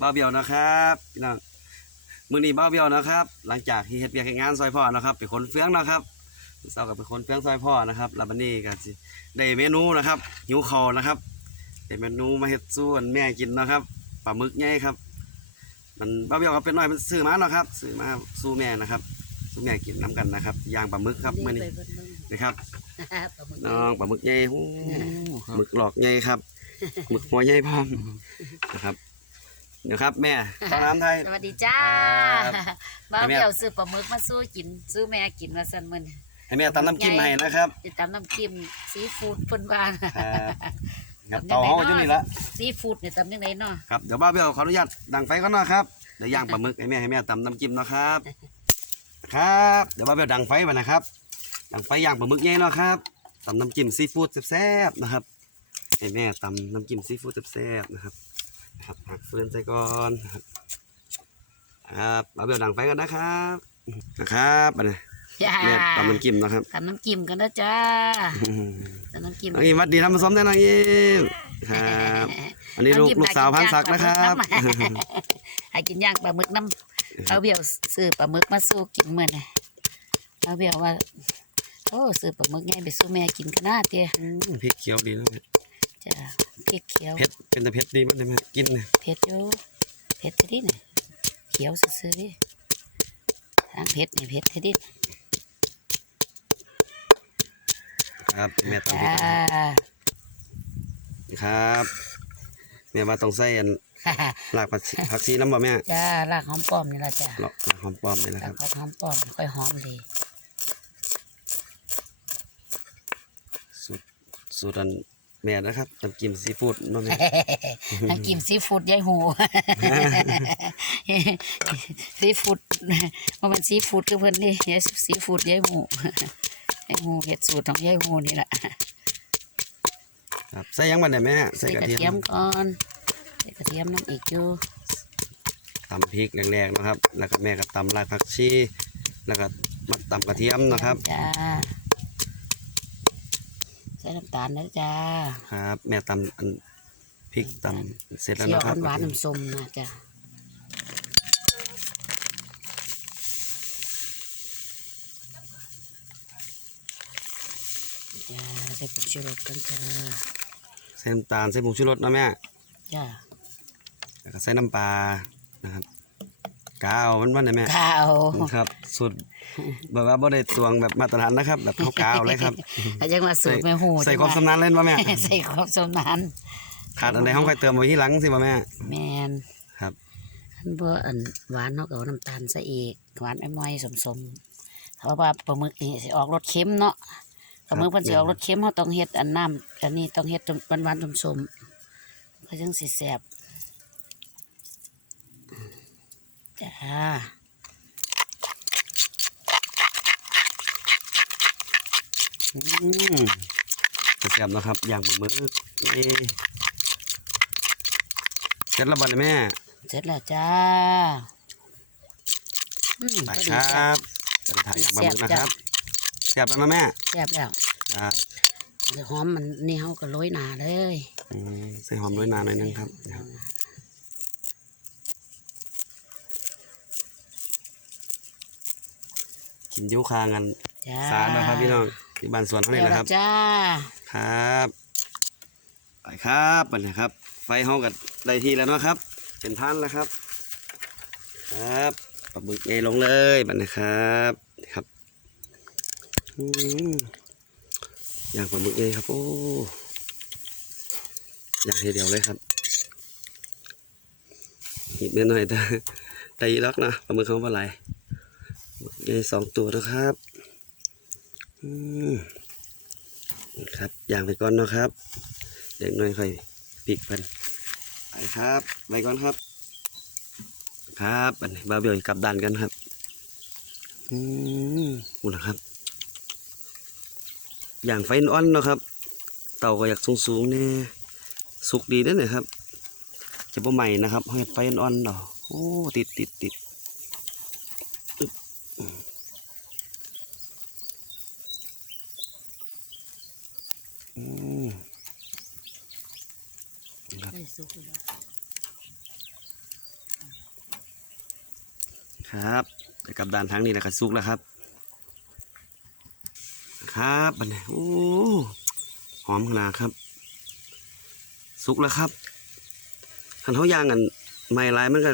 บ้าวเบียวนะครับพี่น้องมื้อนี้บ้าวเบียวนะครับ หลังจากที่เฮ็ดเวียกเฮ็ดงานซอยพ่อนะครับเป็นคนเฟืองนะครับเศร้ากับเป็นคนเฟืองซอยพ่อนะครับแล้วบัดนี้ก็สิได้เมนูนะครับหิวคอวนะครับได้เมนูมาเฮ็ดสู้อันแม่กินนะครับปลาหมึกใหญ่ครับมันบ้าวเบียวก็เป็นน้อยมันซื้อมาเนาะครับซื้อมาสู้แม่นะครับสู้แม่กินน้ำกันนะครับย่างปลาหมึกครับมื้อนี้ไปเบิ่งเบิ่งนะครับปลาหมึกน้องปลาหมึกใหญ่โอ้หมึกหลอกใหญ่ครับหมึกหัวใหญ่พร้อมนะครับ เดี๋ยวครับแม่ต้อนน้ำไทย สวัสดีจ้าครับบ้าวให้แม่ เดี่ยวซื้อปลาหมึกมาสู้กิน ซื้อแม่กินมาสั่นมื้อนี้ให้แม่ตำน้ำจิ้มให้นะครับติดตามน้ำจิ้มซีฟู้ดเพิ่นว่าครับเตาห้องอยู่นี่ละซีฟู้ดเนี่ยตำจังไดเนาะครับเดี๋ยวบ้าเบี้ยวขออนุญาตดังไฟก่อนนะครับเดี๋ยวย่างปลาหมึกให้แม่ให้แม่ตำน้ำจิ้มเนาะครับครับเดี๋ยวบ้าเบี้ยวดังไฟไปนะครับดังไฟย่างปลาหมึกใหญ่เนาะครับตำน้ำจิ้มซีฟู้ดแซ่บๆนะครับให้แม่ตำน้ำจิ้มซีฟู้ดแซ่บๆนะครับ ครับหักเฟือนใส่ก่อนนะครับครับบ้าเบี้ยวดังไฟกันนะครับนะครับอันนี้จ้าแม่ตำน้ำจิ้มนะครับตำน้ำจิ้มกันนะจ้าตำน้ำจิ้มน้องอิมวัดดีทำผสมได้น้องอิมครับอันนี้ลูกลูกสาวพันศักดิ์นะครับให้กินย่างปลาหมึกน้ำเอาเบี้ยวซื้อปลาหมึกมาสู้กินมื้อนี้เอาเบี้ยวว่าโอ้ซื้อปลาหมึกไงไปสู้แม่กินกันหน้าเตี้ยอืมพริกเขียวดีนะ จ้าพริกเขียวเผ็ดเป็นแต่เผ็ดดีมั้ยได้ไหมกินนะเผ็ดอยู่เผ็ดที่ดิเนี่ยเขียวซื่อๆดิทางเผ็ดนี่เผ็ดที่ดิครับแม่ตำพริจ้ากครับแม่ว่าต้องใส่อันรากผักชีผักชีน้ำบ่แม่จ้ารากหอมป้อมนี่ละจ้าหรอกรากหอมปลอมนี่นะครารักบหอมป้อมค่อยหอมดีสูตรสูตรอัน แม่นะครับน้ำจิ้มซีฟู้ดนั่นเองน้ำจิ้มซีฟู้ดยายหูซีฟู้ดว่ามันซีฟู้ดคือเพิ่นนี่ยายซีฟู้ดยายหูยายหูเฮ็ดสูตรของยายหูนี่แหละครับใส่หยังบัดเนี่ยแม่ใส่ใส่กกระระเทีเทียยมมก่อนใส่กระเทียมน้ำอีกอยู่ตำพริกแรงๆนะครับ แล้วก็แม่ก็ตำรากผักชีแล้วก็มาตำกระเทียมนะครับจ้าใส่น้ำตาลนะจ้าครับ แม่ตำอันพริกตำเสร็จแล้วเคี่ยวนะครับหวานๆน้ำส้มนะจ้าจ้าใส่ผงชูรสกันจ้าใส่น้ำตาลใส่ผงชูรสนะแม่จ้าแล้วก็ใส่น้ำปลานะครับกาวมันมันนะแม่ข้าว ครับสุด แบบว่าบ่ได้ตวงแบบมาตรฐานนะครับ แบบเขากาวเลยครับอายังมาสูตรแม่หูใส่ความสำนานเล่นป่ะแม่ใส่ความสำนานขาดอันใดห้องใครเติมไว้ที่หลังสิป่ะแม่แมนครับอันบ่อันหวานเนาะก็เอาน้ำตาลใส่อีกหวานไอ้มอยสมๆเพราะว่าปลาหมึกนี่สิออกรสเค็มเนาะปลาหมึกมันสิออกรสเค็มเฮาต้องเฮ็ดอันน้ำอันนี้ต้องเฮ็ดหวานๆสมๆก็จังสิแซ่บจ้า อืมจะเสียบนะครับอย่างปลาหมึกนี่เสร็จแล้วบ่เนี่ยแม่ เสร็จแล้วจ้าอืมไปพอดีคแซ่รับบจะถ่ายอย่างปลาหมึกนะครับเสียบแล้วนะแม่แซ่บแล้วครับเดี๋ยวหอมมันนี่เฮาก็โรยหน้าเลยอืมใส่หอมด้วยนานหน่อยนึงครับนะครับกินยิ้วคางกันจ้าสารนะครับพี่น้อง ที่บ้านสวนเท่านี้เดี๋ยวแหละเราครับ จ้า ครับไปครับบัดนี้ครับ ไฟห้องกับได้ที่แล้วเนาะครับ เป็นท่านแล้วครับ ครับปลาบึกใหญ่ลงเลยบัดนี้ครับนี่ครับอืมอย่างปลาบึกใหญ่ครับ โอ้อย่างทีเดียวเลยครับหิบนิดหน่อยแต่แต่ยีล็อกนะปลาหมึกเขาปลาไหลบึกใหญ่สองตัวนะครับอืม ครับอย่างไปก่อนเนาะครับ เด็กน้อยค่อยปีกเพิ่นไปครับไปก่อนครับ ครับอันนี้บาเบียวกลับด้านกันครับอืมอุ่นะครับ อย่างไฟอ่อนเนาะครับ เต่าก็อยากสูงๆเนี่ยสุกดีเด้อเนี่ยครับจะบ่ใหม่นะครับเฮ็ดไฟอ่อนๆเนาะโอ้ติดติดติดอึ๊บอืม ได้สุกแล้ว ครับไปกับด้านทางนี้แล้วก็สุกแล้วครับ ครับบันนี้โอ้หอมขนาดครับสุกแล้วครับคันเขาย่างกันไม่ลายมันก็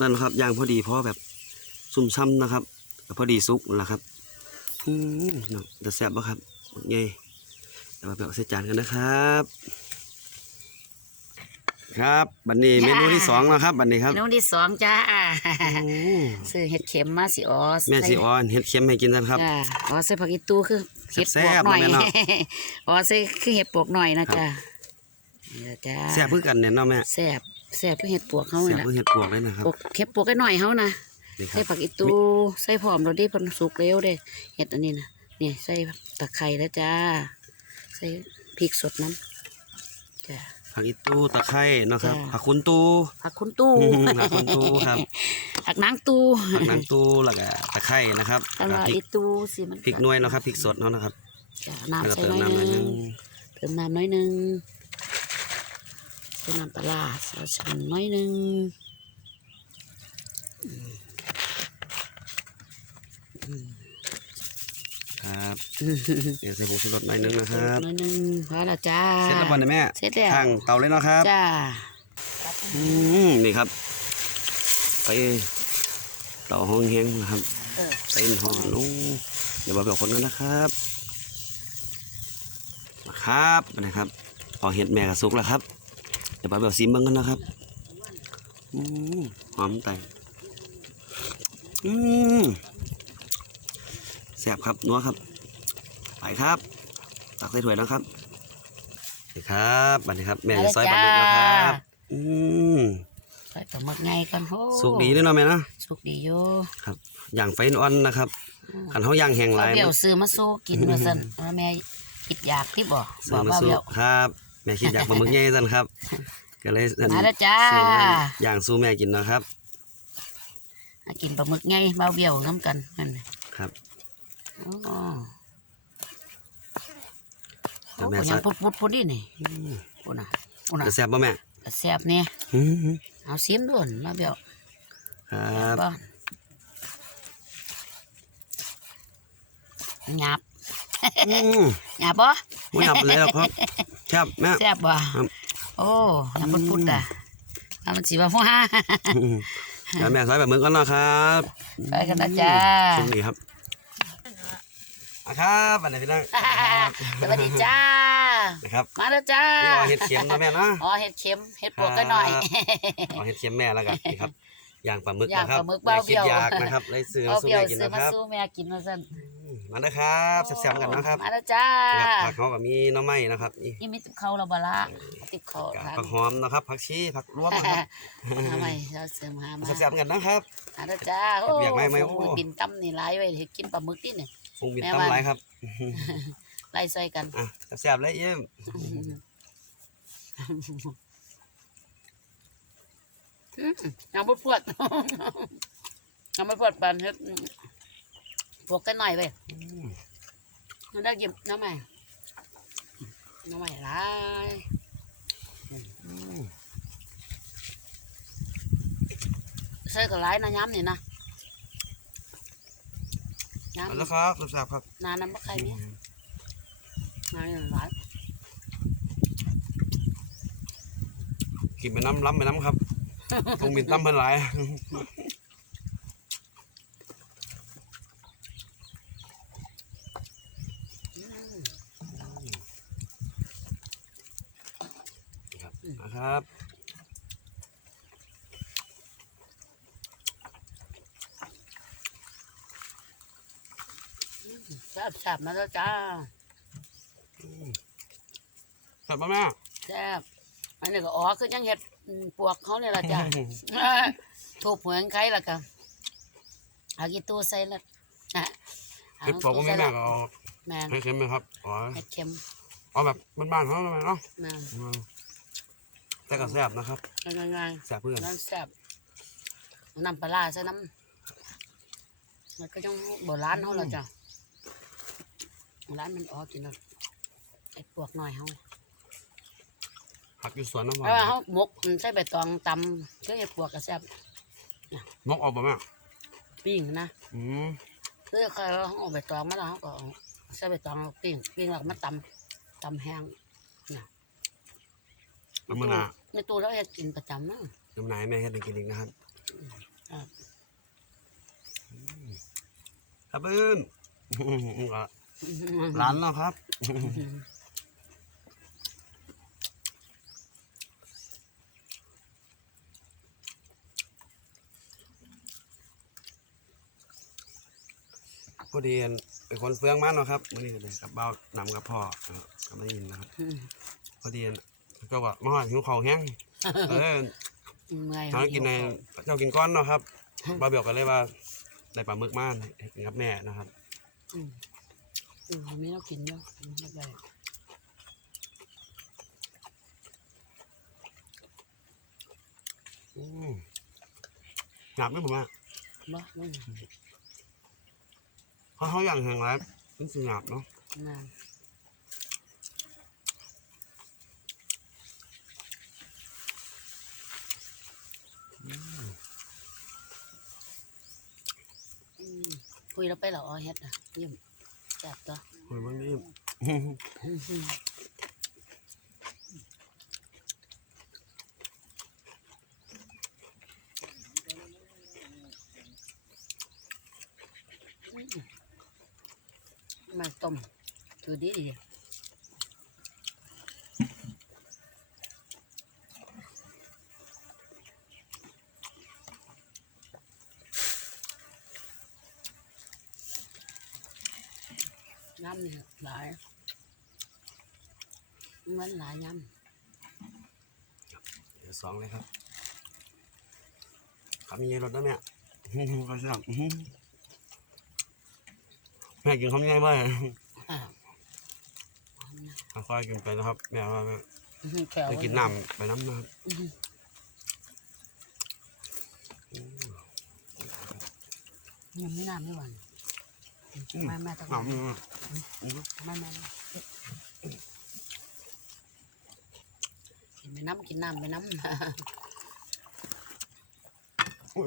นั่นครับย่างพอดีเพราะแบบซุ่มซ้ำนะครับก็พอดีสุกแล้วครับอืมจะแซ่บปะครับเย้เดี๋ยวมาเปิดใส่จานกันนะครับ ครับบันนี้เมนูที่สองแล้วครับบันนี้ครับเมนูที่สองจ้าโอ้ซื้อเห็ดเข็มมาสิออแม่สิออนเห็ดเค็มให้กินกันครับจ้าอ๋อใส่ผักอีตูคือเห็ดแซ่ปวกบๆหน่อยแม่เนาะอ๋อใส่คือเห็ดปวกหน่อยนะจ้านี่ล่ะจ้าแซ่บเพื่อกันเนี่ยเนาะแม่แซ่บแซ่บคือเห็ดปวกเขาแซ่เนี่บยนะเพื่อเห็ดปวกเลยนะครับปวกเห็ดปวกหน่อยเขานะนี่ครัใส่บผักอีตูใส่ผอมเราดิเพันสุกเร็วเด้เห็ดอันนี้นะนี่ใส่ตะไคร้แล้วจ้าใส่พริกสดน้ำจ้า ผักอีตูตะไคร้เนาะครับ จ้าผักคุณตูผักคุณตู้อืมผักคุณตูครับ ผักนางตูผักนางตูแล้วก็ตะไคร้นะครับตลแล้วอดพริอีกตูสิมันพริกหน่วยเนาะครับพริกสดเนาะนะครับจ้าแล้วน้ำก็ใส่เติมน้อยน้ำหน่อยหหนึนึงงเติมน้ำน้อยหนึงใส่น้ำปลาร้าใส่ชันน้อยห นึงครับเดี๋ยวใส่ผงชูรสหน่อยหนึงนะครับน้อยหนึงพอแล้วจ้าเสร็จแล้วบ่เนี่ยแม่เสร็จแล้วทางเตาเลยเนาะครับจ้าอืมนี่ครับ ไปเตาห้องเฮงนะครับเออใส่ห่อลงเดี๋ยวมาบอกคนกันนะครับมาครับนะครับพอเห็ดแม่กับสุกแล้วครับเดี๋ยวมาแบบซิมเบิ้งกันนะครับอืมหอมไตอืมแซ่บครับนัวครับ ไปครับ ตักใส่ถ้วยนะครับนี่ครับบัดนี้ครับ แม่จะซอยปลาหมึกแล้วครับอืมใส่ปลาหมึกไงก่อนโหสุกดีเด้อเนาะแม่นะสุกดีอยู่ครับอย่างไฟอ่อนนะครับขันเขาย่างแห้งหเอาลายเบี้ยวมันซื้อมาสู้กินมาสั่นว่าแม่คิดอยากที่บ่ซื้บออกมาว่าสู้เบี้ยวครับ แม่คิดอยากปลาหมึกใหญ่สั่นครับก็เลยอั่นมาแล้วจ้าซื้อมาย่างสู้แม่กินนะครับมากินปลาหมึกไงเบาเบี้ยวน้ำกันนั่นน่ะครับ อ๋อเดี๋ยวโอ้แม่ยใส่ยังพุดพุดพุดดินี่โอ้น่ะโอ้น่ะจะแซ่บป่ะแม่ แซ่บเนี่ยอืมเอาซิมด่วนมาเบี้ยวครับบ่หยาบอืมหยาบบ่ไม่หับเลยหรอกครับครับแม่ แซ่บบ่ครับ โอ้ยังพุดพุดอะเอามันสิว่าว่า อืมเดี๋ยวแม่ใส่ปลาหมึกก่อนนะครับไปกันนะจ้าช่วงนี้ครับ อะครับอันไหนพี่น้องสวัสดีจ้านะครับมาแล้วจ้านี่เอาเห็ดเข็มนะแม่เนาะอ๋อเห็ดเข็มเห็ดปวกก็หน่อยเอาเห็ดเข็มแม่แล้วกันนี่ครับย่างปลาหมึกย่างนะครับปลาหมึกเบาแคิดเบี้ยวอยากนะครับเลยซื้อเอาสู้เบี้ยวแม่กินซื้อนะมาครับสู้แม่กินมาสั่นมาเด้อครับแซ่บๆกันนะครับมาแล้วจ้านะครับผักหอมกับมีหน้ำไม้นะครับนี่นี่มีติบเขาเราบละติบเขากับทานผักหอมนะครับผักชีผักรวมนะครับทำไมเราเสริมหามาแซ่บๆกันนะครับมาแล้วจ้าโอ้อยากไหมไหมโอ้ฝูงบินตั้มนี่หลายไว้เห็ดกินปลาหมึกนี่นี่ ฟุงบินแม่ตำว่าไรครับไล่ใส่กันอะแซ่บๆเลยเยี่ยมอืมยังไม่พวดยังไม่พวดปานเฮ็ดพวกกันหน่อยเว้ยมันได้หยิบน้ำใหม่น้ำใหม่หลายใส่ก็หลายนะย้ำนี่นะ ย้เอาแล้วครับแซ่บๆครับำนานน้ำบ่ใครเนี่ยนานหลายกินไปน้ำล้ำไปน้ำครับฟุงบินตำเพิ่นหลายครับนะครับ แซ่บแซ่บ มาแล้วจ้าแซ่บป่ะแม่แซ่บอันนี้ก็อ๋อคือยังเห็ดอืมปวกเขาเนี่ยละจ้ะถูกเหมือนใครละกันเอากี่ตู้ใส่ละอะเห็ดปอกก็ไม่แม่ก็เอาแม่นให้เค็มไหมครับอ๋อเห็ดเค็มเอาแบบบ้านๆเขาเลยเนาะแม่นอืมแต่ก็แซ่บนะครับง่ายแซ่บเพื่อนๆนั่นแซ่บเอาน้ำปลาร้าใส่น้ำมันก็ยังโบราณเขาละจ้ะ ร้านมันอ๋อกินแล้วไอ้ปวกหน่อยเขาผักอยู่สวนน้ำหวาเพราะว่าเขาหมกมันใส่ใบตองตำก็ไอ้ปวกก็แซ่บมกออกป่ะแม่ปิ้งนะอืมคือเคยเราเอาใบตองมาแล้วเขาก็เอาใส่ใบตองเอาปิ้งปิ้งแล้วก็มาตำตำแห้งน้ำมันอะในตู้เราเฮ็ดกินประจำนะน้ำนายแม่เฮ็ดให้กินเองนะครับครับอืมครับเพื่อน ร้านแล้วครับพอดีเป็นคนเฟืองมันเนาะครับมื่อนี้เลยกับเบ้านำกับพ่อนะครับก็ไม่ได้ยินนะครับพอดีก็ว่ามาหอดหิวข้าวแห้งเออเมื่อยตอนนั้นกินในเจ้ากินก้อนเนาะครับบาเบียวก็เลยว่าได้ปลาหมึกมาให้กินกับแม่นะครับ อืมอืมวันนี้เรากินเยอะกินเยอะเลยอืมหยาบไหมผมอะบ่ไม่เพราเขาอย่างแห้งแล้วมันสิหยาบเนาะนานอืมคุยเราไปเหรอออเฮ็ดอะเยี่ยม แซ่บตัวโอ้ยมันนี่มาต้มถือดีดีน้ำนี่หลาย มันหลายน้เดี๋ยวสองเลยครับขับมีรถได้ไหมอะก็ชอบแม่กินข้าวยังไงบ้างำอ่าค่อยๆกินไปนะครับ แม่ว่าแม่แขวจะกินน้ำไปน้ำนะครับยังไม่น้ำไม่หวานมาแม่ต้องน้ำอืมมาแม่กิ นไปน้ำกินน้ำไปน้ำอุ้ย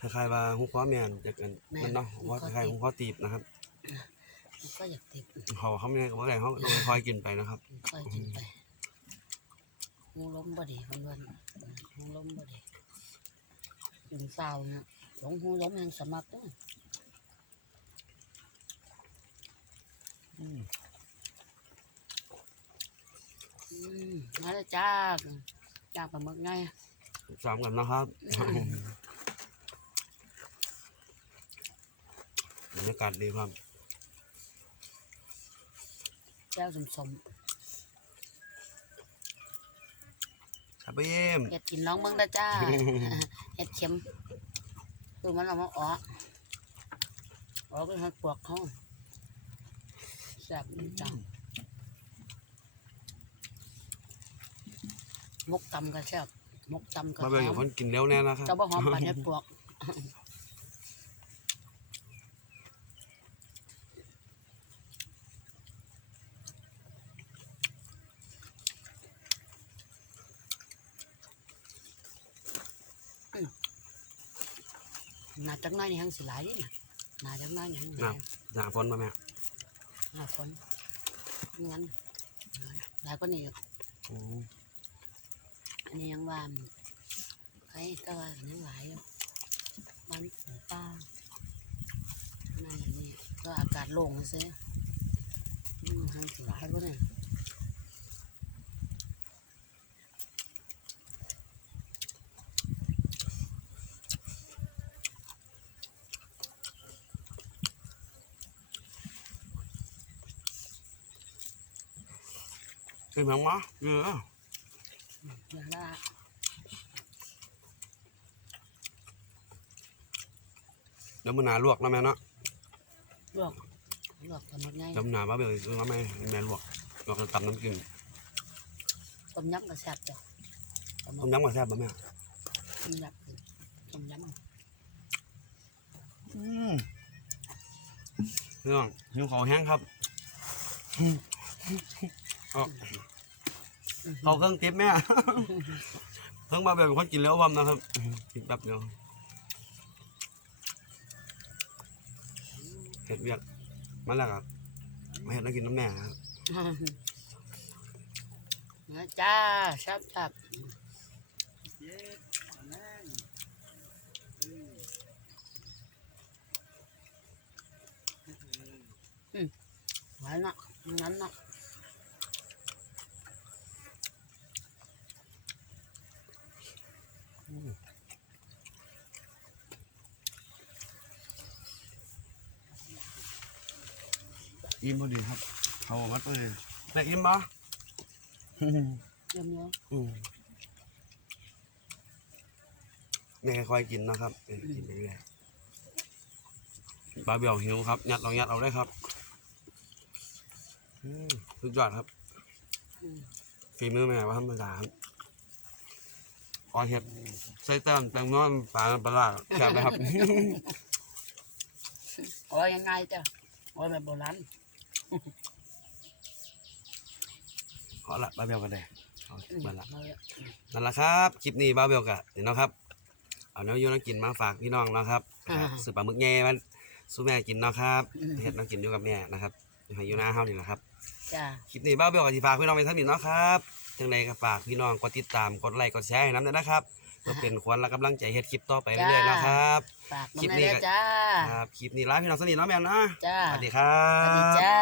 คล้ายๆว่าหุบคว้าแม่นจากกันมันเนาะว่าคล้ายๆหุบคว้าตีบนะครับก็อยากติดเขาเขาไม่ได้เขาอะไรเขาต้องคอยกินไปนะครับค่อยกินไปหูล้มบ่ดีวันวันหูล้มบ่ดีกินเศร้าเนี่ยหลงหูล้มยังสมัครด้วยอื มมาแล้วจ้าจ้าปลาหมึกไงสามกันนะครับบรรยากาศดีครับแก้วสมสมครับพี่เยี่ยมๆเห็ดกินร้องเบิ่งได้จ้าเห็ดเข็มคือมันเอามาอ๋ออ๋อก็ให้ปวกเขาแซ่บดีจัง มกตำก็แซ่บมกตำก็มาหเป็นอมคนกินเร็วแน่นะครับ จะบ่หอมปานเห็ดปวกหนาจักหน้อยนี่หังสิหลายนี่นะหนาจักหน้อยนี่หังหครัลาบยหนาฝนมาแม่หนาฝนงั้นหลายกว่านี้อีกอืมอั นนี้ยังว่าใครก็ว่ากันยังหลายอยู่วันหมูป้านั่นนี่ก็อากาศโล่งซิอืมหังสิหลายกว่านี้กินมั้งมะเออ อย่างละเดี๋ยวมือหนาลวกแล้วแม่เนาะลวกลวกกันหมดไงเดี๋ยวมือหนาบ้าเบลซื้อมาแม่ให้แม่ลวกลวกกันตำน้ำกินต้มยำก็แซ่บจ้ะต้มต้มยำกับแซ่บป่ะแม่ต้มยำต้มยำอืมเรื่องหิวของแห้งครับเอา เขาเครื่องติ๊บแม่เพิ่งมาแบบเป็นคนกินแล้ววำนะครับกินแบบเดียวเห็ดเวียกมาแล้วครับมาเห็ดแล้วกินน้ำแม่ครับนะจ้าชับชับหวานเนาะงั้นเนาะ อิ่มพอดีครับเขามัดเลยแต่อิ่มปะเยี่ยมเนาะอืมแม่ค่อยๆกินนะครับเออกินไปเรื่อยบาเบียวหิวครับยัดลองยัดเอาได้ครับอืมสุดยอดครับฝีมือแม่ว่าธรรมดาครับขอเห็ดใส่แต้มแตงนอนปลาปลาร้าแซ่บเลยครับโอ้ยยังไงจ้ะโอ้ยแบบโบราณ ขอละบาเบียวกันเลยเอาอืมเบิดละเอาละนั่นแหละครับคลิปนี้บ้าวเบลกะเดี๋ยวนะครับ เอาเนื้อยูน้ำกินมาฝากพี่น้องเนาะครับนะครับสืบปลาหมึกแง่มันสู้แม่กินเนาะครับเฮ็ดน้ำกินอยู่กับแม่นะครับอยู่ให้อยู่หน้าเฮานี่แหละครับจ้าคลิปนี้บ้าวเบลกะสิฝากพี่น้องไปทั้งนี้เนาะครับจังใดก็ฝากพี่น้องกดติดตามกดไลค์กดแชร์ให้น้ำด้วยนะครับ เพื่อเป็นขวัญและกำลังใจเฮ็ดคลิปต่อไปเรื่อยๆนะครับฝากคลิมาปนี้เลยก็จ้าครับคลิปนี้ลาพี่น้องสนิทเนาะแม่เนาะจ้าสวัสดีครัสวัสดีบจ้า